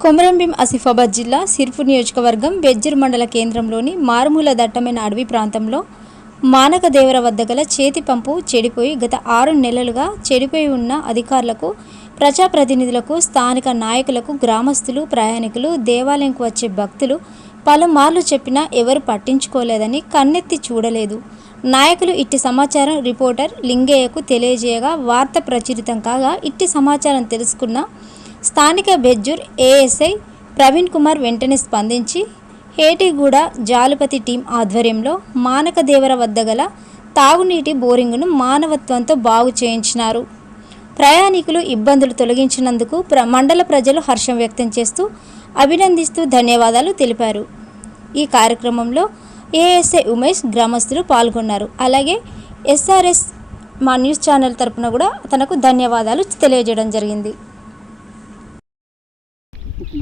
కొమరంభీం ఆసిఫాబాద్ జిల్లా సిర్పూర్ నియోజకవర్గం బెజ్జూర్ మండల కేంద్రంలోని మారుమూల దట్టమైన అడవి ప్రాంతంలో మానకదేవర వద్ద గల చేతి పంపు చెడిపోయి గత ఆరు నెలలుగా చెడిపోయి ఉన్న అధికారులకు ప్రజాప్రతినిధులకు స్థానిక నాయకులకు గ్రామస్తులు ప్రయాణికులు దేవాలయంకు వచ్చే భక్తులు పలుమార్లు చెప్పినా ఎవరు పట్టించుకోలేదని కన్నెత్తి చూడలేదు. నాయకులు ఇట్టి సమాచారం రిపోర్టర్ లింగయ్యకు తెలియజేయగా వార్త ప్రచురితం కాగా ఇట్టి సమాచారం తెలుసుకున్న స్థానిక బెజ్జూర్ ఏఎస్ఐ ప్రవీణ్ కుమార్ వెంటనే స్పందించి హేటిగూడ జాలుపతి టీం ఆధ్వర్యంలో మానకదేవర వద్ద గల తాగునీటి బోరింగును మానవత్వంతో బాగు చేయించినారు. ప్రయాణికులు ఇబ్బందులు తొలగించినందుకు ప్ర మండల ప్రజలు హర్షం వ్యక్తం చేస్తూ అభినందిస్తూ ధన్యవాదాలు తెలిపారు. ఈ కార్యక్రమంలో ఏఎస్ఐ ఉమేష్ గ్రామస్తులు పాల్గొన్నారు. అలాగే ఎస్ఆర్ఎస్ మా న్యూస్ ఛానల్ తరపున కూడా తనకు ధన్యవాదాలు తెలియజేయడం జరిగింది.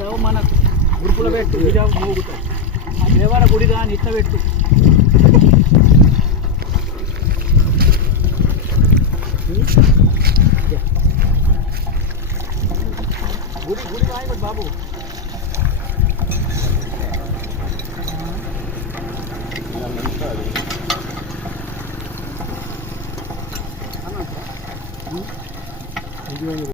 ఇదేమో మన గురుకుల పెట్టు ఇదేమో మోగుతాం ఆ దేవర గుడి దాని ఇట్ట పెట్టు. గుడి గుడి రాయి బాబు.